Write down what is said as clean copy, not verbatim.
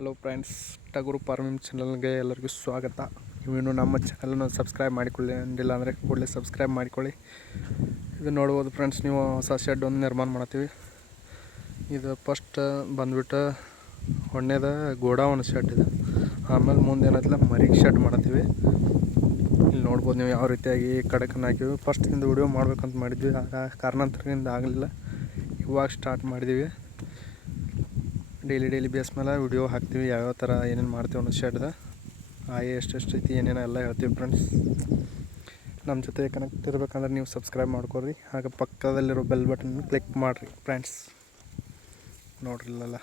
Hello friends, ಟಗರು farming ಚಾನಲ್ಗೆ ಎಲ್ಲರಿಗೂ ಸ್ವಾಗತ. ನೀವಿನ್ನು ನಮ್ಮ ಚಾನಲನ್ನು ಸಬ್ಸ್ಕ್ರೈಬ್ ಮಾಡಿಕೊಳ್ಳಿಲ್ಲ ಅಂದರೆ ಕೂಡಲೇ ಸಬ್ಸ್ಕ್ರೈಬ್ ಮಾಡಿಕೊಳ್ಳಿ. ಇದು ನೋಡ್ಬೋದು ಫ್ರೆಂಡ್ಸ್, ನೀವು ಹೊಸ ಶೆಡ್ ಒಂದು ನಿರ್ಮಾಣ ಮಾಡ್ತೀವಿ. ಇದು ಫಸ್ಟ್ ಬಂದುಬಿಟ್ಟು ಹೊಣ್ಣೆದ ಗೋಡೌನ್ ಶೆಡ್ ಇದೆ. ಆಮೇಲೆ ಮುಂದೆ ಏನೈತಿಲ್ಲ ಮರಿಗೆ ಶೆಡ್ ಮಾಡ್ತೀವಿ. ಇಲ್ಲಿ ನೋಡ್ಬೋದು ನೀವು ಯಾವ ರೀತಿಯಾಗಿ ಕಡಕನ್ನು ಹಾಕಿವಿ. ಫಸ್ಟಿಂದ ವಿಡಿಯೋ ಮಾಡ್ಬೇಕಂತ ಮಾಡಿದ್ವಿ, ಆಗ ಕಾರಣಾಂತರದಿಂದ ಆಗಲಿಲ್ಲ. ಇವಾಗ ಸ್ಟಾರ್ಟ್ ಮಾಡಿದ್ದೀವಿ. ಡೈಲಿ ಬೇಸ್ ಮೇಲೆ ವಿಡಿಯೋ ಹಾಕ್ತೀವಿ, ಯಾವ್ಯಾವ ಥರ ಏನೇನು ಮಾಡ್ತೀವಿ ಅನ್ನೋ ಶೆಡ್ದ ಎಷ್ಟೆಷ್ಟು ರೀತಿ ಏನೇನೋ ಎಲ್ಲ ಹೇಳ್ತೀವಿ ಫ್ರೆಂಡ್ಸ್. ನಮ್ಮ ಜೊತೆ ಕನೆಕ್ಟ್ ಇರಬೇಕಂದ್ರೆ ನೀವು ಸಬ್ಸ್ಕ್ರೈಬ್ ಮಾಡ್ಕೊಳ್ರಿ, ಹಾಗೆ ಪಕ್ಕದಲ್ಲಿರೋ ಬೆಲ್ ಬಟನ್ ಕ್ಲಿಕ್ ಮಾಡಿರಿ ಫ್ರೆಂಡ್ಸ್. ನೋಡ್ರಿಲ್ಲ